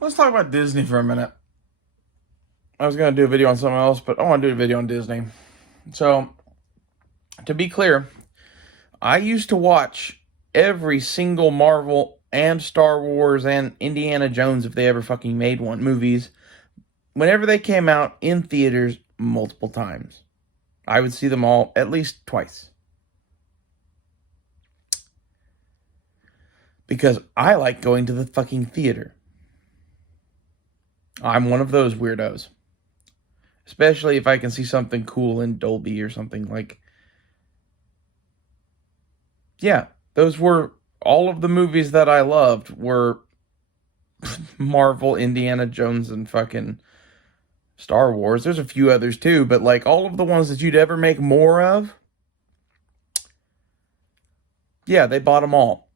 Let's talk about Disney for a minute. I was going to do a video on something else, but I want to do a video on Disney. So, to be clear, I used to watch every single Marvel and Star Wars and Indiana Jones, if they ever fucking made one, movies, whenever they came out in theaters multiple times. I would see them all at least twice. Because I like going to the fucking theater. I'm one of those weirdos. Especially if I can see something cool in Dolby or something like. Yeah, those were all of the movies that I loved were Marvel, Indiana Jones, and fucking Star Wars. There's a few others too, but like all of the ones that you'd ever make more of, yeah, they bought them all.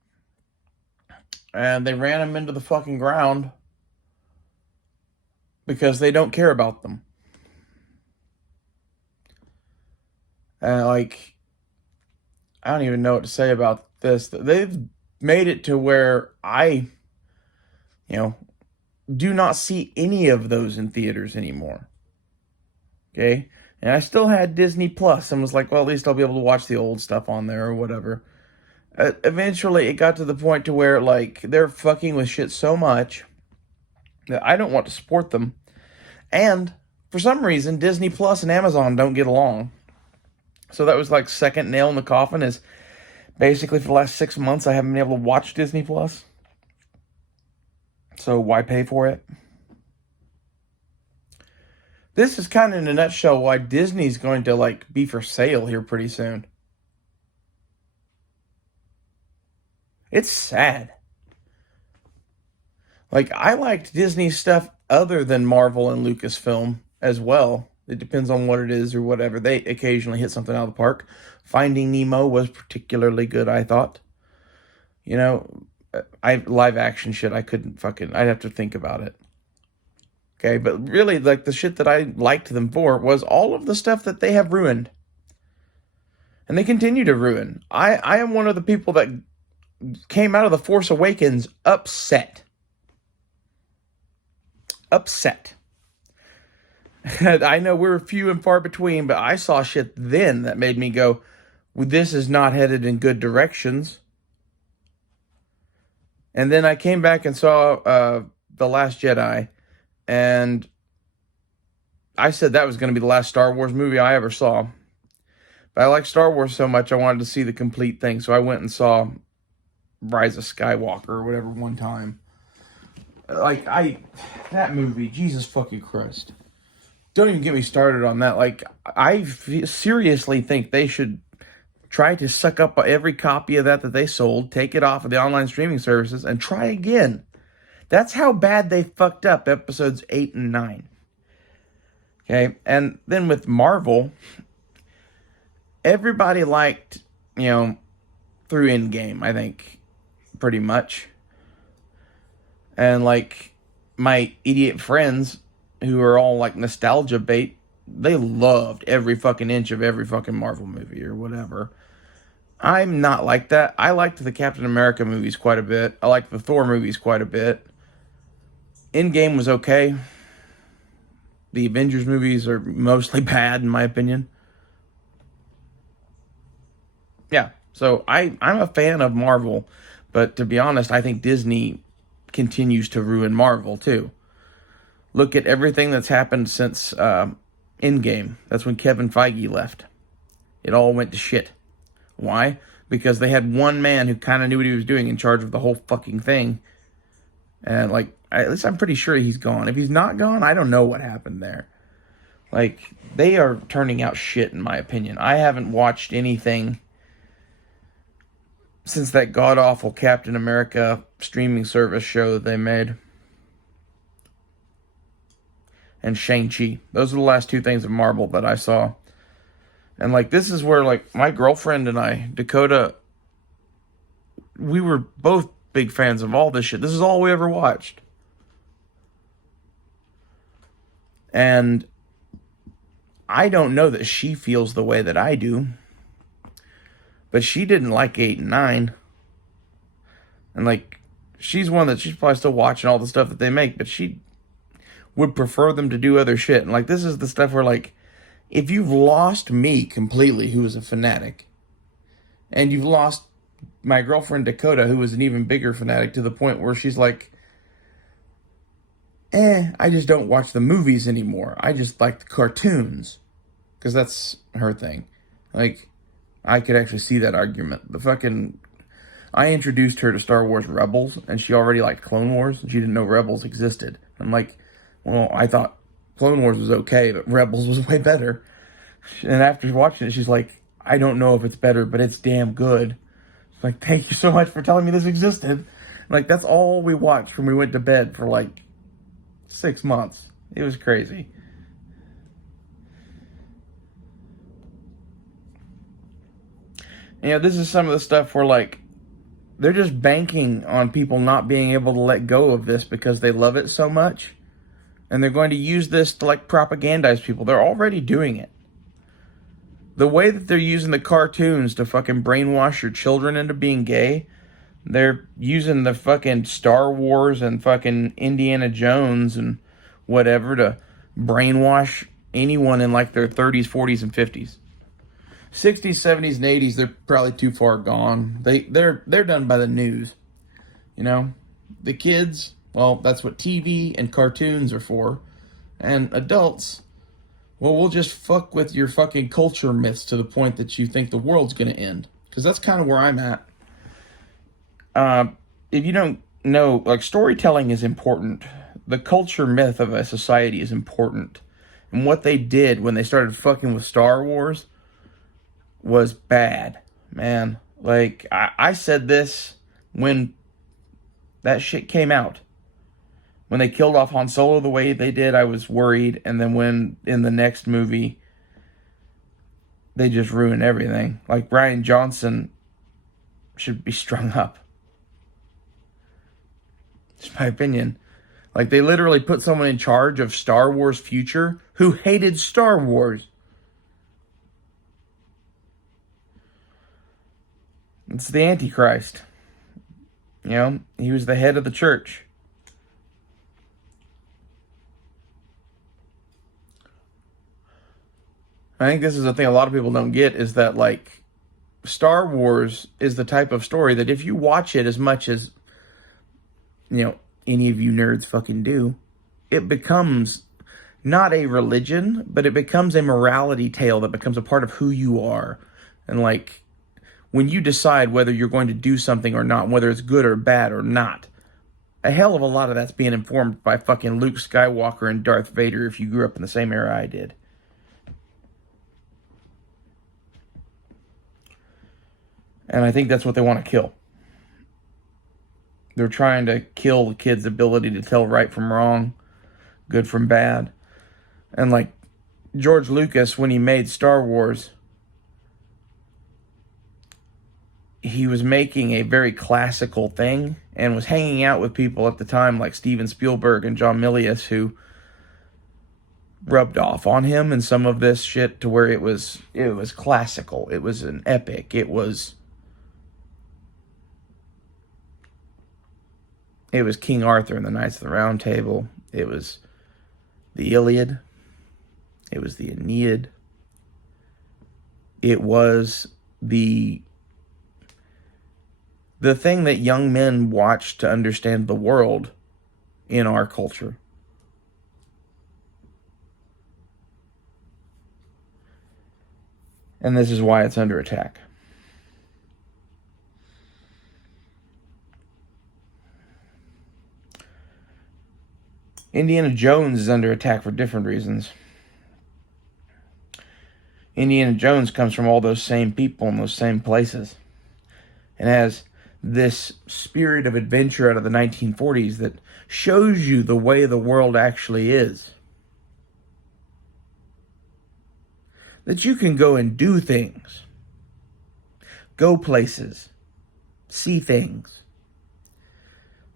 And they ran them into the fucking ground because they don't care about them. And like, I don't even know what to say about this. They've made it to where you know, do not see any of those in theaters anymore. Okay? And I still had Disney Plus and was like, well, at least I'll be able to watch the old stuff on there or whatever. Eventually, it got to the point to where, like, they're fucking with shit so much that I don't want to support them. And for some reason, Disney Plus and Amazon don't get along. So that was like second nail in the coffin is basically for the last 6 months, I haven't been able to watch Disney Plus. So why pay for it? This is kind of in a nutshell why Disney's going to like be for sale here pretty soon. It's sad. Like I liked Disney stuff other than Marvel and Lucasfilm as well. It depends on what it is or whatever. They occasionally hit something out of the park. Finding Nemo was particularly good, I thought. You know, I live action shit I couldn't fucking I'd have to think about it. Okay, but really like the shit that I liked them for was all of the stuff that they have ruined. And they continue to ruin. I am one of the people that came out of The Force Awakens upset. Upset. I know we're few and far between, but I saw shit then that made me go, well, this is not headed in good directions. And then I came back and saw The Last Jedi, and I said that was going to be the last Star Wars movie I ever saw. But I like Star Wars so much, I wanted to see the complete thing. So I went and saw Rise of Skywalker or whatever one time. Like, that movie, Jesus fucking Christ. Don't even get me started on that. Like, I seriously think they should try to suck up every copy of that they sold, take it off of the online streaming services, and try again. That's how bad they fucked up episodes 8 and 9. Okay, and then with Marvel, everybody liked, through Endgame, I think, pretty much. And like my idiot friends who are all like nostalgia bait, they loved every fucking inch of every fucking Marvel movie or whatever. I'm not like that. I liked the Captain America movies quite a bit. I liked the Thor movies quite a bit. Endgame was okay. The Avengers movies are mostly bad in my opinion. Yeah, so I'm a fan of Marvel, but to be honest, I think Disney continues to ruin Marvel too. Look at everything that's happened since Endgame. That's when Kevin Feige left. It all went to shit. Why? Because they had one man who kind of knew what he was doing in charge of the whole fucking thing. And like, at least I'm pretty sure he's gone. If he's not gone, I don't know what happened there. Like, they are turning out shit in my opinion. I haven't watched anything since that god-awful Captain America streaming service show that they made. And Shang-Chi. Those are the last two things of Marvel that I saw. And like, this is where like my girlfriend and I, Dakota, we were both big fans of all this shit. This is all we ever watched. And I don't know that she feels the way that I do. But she didn't like 8 and 9. And like, she's one that she's probably still watching all the stuff that they make, but she would prefer them to do other shit. And like, this is the stuff where, like, if you've lost me completely, who is a fanatic, and you've lost my girlfriend Dakota, who is an even bigger fanatic, to the point where she's like, I just don't watch the movies anymore. I just like the cartoons. Because that's her thing. Like, I could actually see that argument. I introduced her to Star Wars Rebels, and she already liked Clone Wars, and she didn't know Rebels existed. I'm like, well, I thought Clone Wars was okay, but Rebels was way better. And after watching it, she's like, I don't know if it's better, but it's damn good. She's like, thank you so much for telling me this existed. Like, that's all we watched when we went to bed for like 6 months. It was crazy. You know, this is some of the stuff where, like, they're just banking on people not being able to let go of this because they love it so much. And they're going to use this to, like, propagandize people. They're already doing it. The way that they're using the cartoons to fucking brainwash your children into being gay, they're using the fucking Star Wars and fucking Indiana Jones and whatever to brainwash anyone in, like, their 30s, 40s, and 50s. 60s, 70s, and 80s, they're probably too far gone. They're done by the news. You know? The kids, well, that's what TV and cartoons are for. And adults, well, we'll just fuck with your fucking culture myths to the point that you think the world's going to end. Because that's kind of where I'm at. If you don't know, like, storytelling is important. The culture myth of a society is important. And what they did when they started fucking with Star Wars was bad, man. Like, I said this when that shit came out. When they killed off Han Solo the way they did, I was worried. And then when, in the next movie, they just ruined everything. Like, Rian Johnson should be strung up. It's my opinion. Like, they literally put someone in charge of Star Wars' future who hated Star Wars. It's the Antichrist. You know, he was the head of the church. I think this is the thing a lot of people don't get, is that, like, Star Wars is the type of story that if you watch it as much as, you know, any of you nerds fucking do, it becomes not a religion, but it becomes a morality tale that becomes a part of who you are. And, like, when you decide whether you're going to do something or not, whether it's good or bad or not, a hell of a lot of that's being informed by fucking Luke Skywalker and Darth Vader if you grew up in the same era I did. And I think that's what they want to kill. They're trying to kill the kid's ability to tell right from wrong, good from bad. And like George Lucas, when he made Star Wars, he was making a very classical thing and was hanging out with people at the time like Steven Spielberg and John Milius, who rubbed off on him and some of this shit to where it was classical. It was an epic. It was King Arthur and the Knights of the Round Table. It was the Iliad. It was the Aeneid. It was the thing that young men watch to understand the world in our culture. And this is why it's under attack. Indiana Jones is under attack for different reasons. Indiana Jones comes from all those same people in those same places, and has this spirit of adventure out of the 1940s that shows you the way the world actually is. That you can go and do things, go places, see things.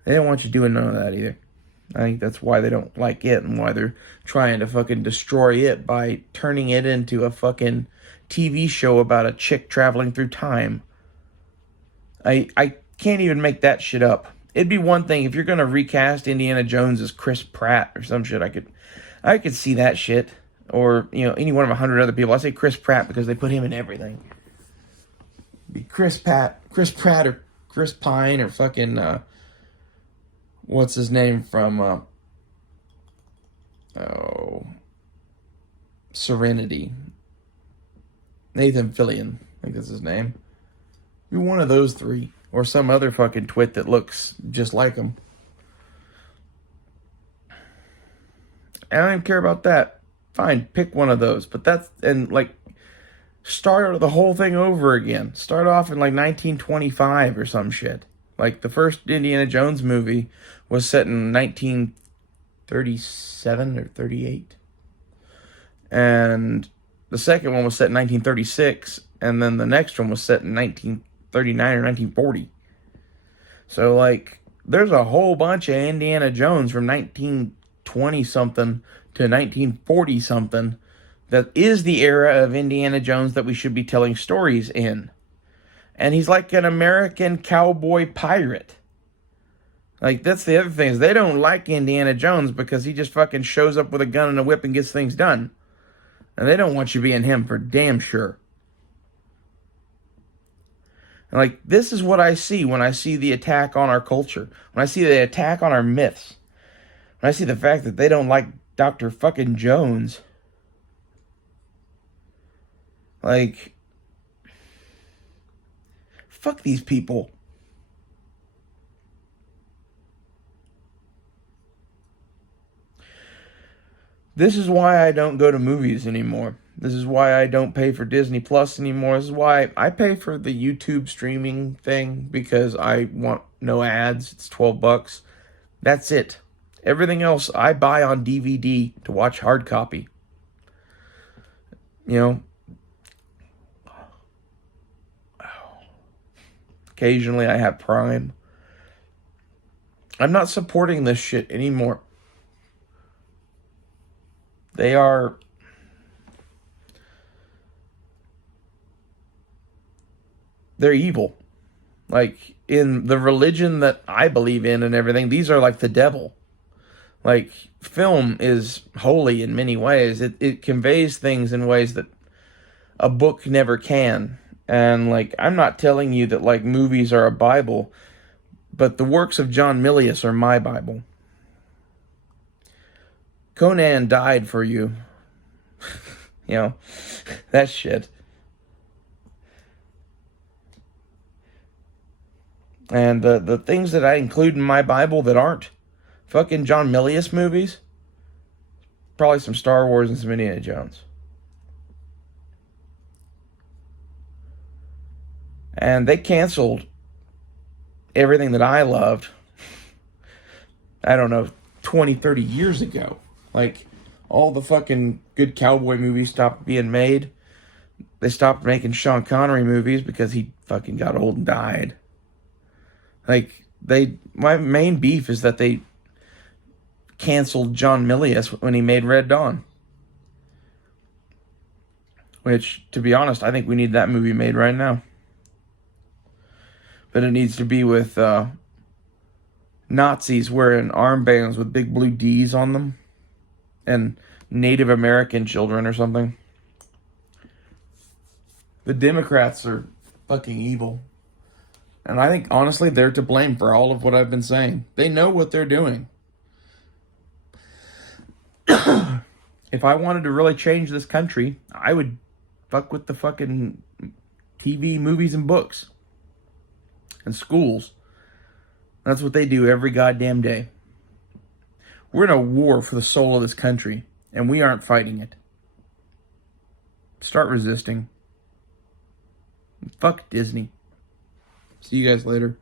They don't want you doing none of that either. I think that's why they don't like it and why they're trying to fucking destroy it by turning it into a fucking TV show about a chick traveling through time. I can't even make that shit up. It'd be one thing if you're gonna recast Indiana Jones as Chris Pratt or some shit. I could see that shit, or any one of 100 other people. I say Chris Pratt because they put him in everything. Be Chris Pratt, or Chris Pine, or fucking what's his name from Serenity. Nathan Fillion, I think that's his name. Be one of those three, or some other fucking twit that looks just like him. And I don't even care about that. Fine, pick one of those. But start the whole thing over again. Start off in like 1925 or some shit. Like the first Indiana Jones movie was set in 1937 or 38. And the second one was set in 1936. And then the next one was set in 1939 or 1940. So, like, there's a whole bunch of Indiana Jones from 1920 something to 1940 something that is the era of Indiana Jones that we should be telling stories in. And he's like an American cowboy pirate. Like, that's the other thing, is they don't like Indiana Jones because he just fucking shows up with a gun and a whip and gets things done. And they don't want you being him for damn sure. And like, this is what I see when I see the attack on our culture. When I see the attack on our myths. When I see the fact that they don't like Dr. fucking Jones. Like, fuck these people. This is why I don't go to movies anymore. This is why I don't pay for Disney Plus anymore. This is why I pay for the YouTube streaming thing, because I want no ads. It's $12. That's it. Everything else I buy on DVD to watch hard copy. Occasionally I have Prime. I'm not supporting this shit anymore. They're evil. Like, in the religion that I believe in and everything, these are like the devil. Like, film is holy in many ways. It conveys things in ways that a book never can. And, like, I'm not telling you that, like, movies are a Bible, but the works of John Milius are my Bible. Conan died for you. That shit. And the things that I include in my Bible that aren't fucking John Milius movies, probably some Star Wars and some Indiana Jones. And they canceled everything that I loved, I don't know, 20, 30 years ago. Like, all the fucking good cowboy movies stopped being made. They stopped making Sean Connery movies because he fucking got old and died. Like, my main beef is that they canceled John Milius when he made Red Dawn. Which, to be honest, I think we need that movie made right now. But it needs to be with Nazis wearing armbands with big blue D's on them. And Native American children or something. The Democrats are fucking evil. And I think, honestly, they're to blame for all of what I've been saying. They know what they're doing. If I wanted to really change this country, I would fuck with the fucking TV, movies, and books. And schools. That's what they do every goddamn day. We're in a war for the soul of this country, and we aren't fighting it. Start resisting. Fuck Disney. See you guys later.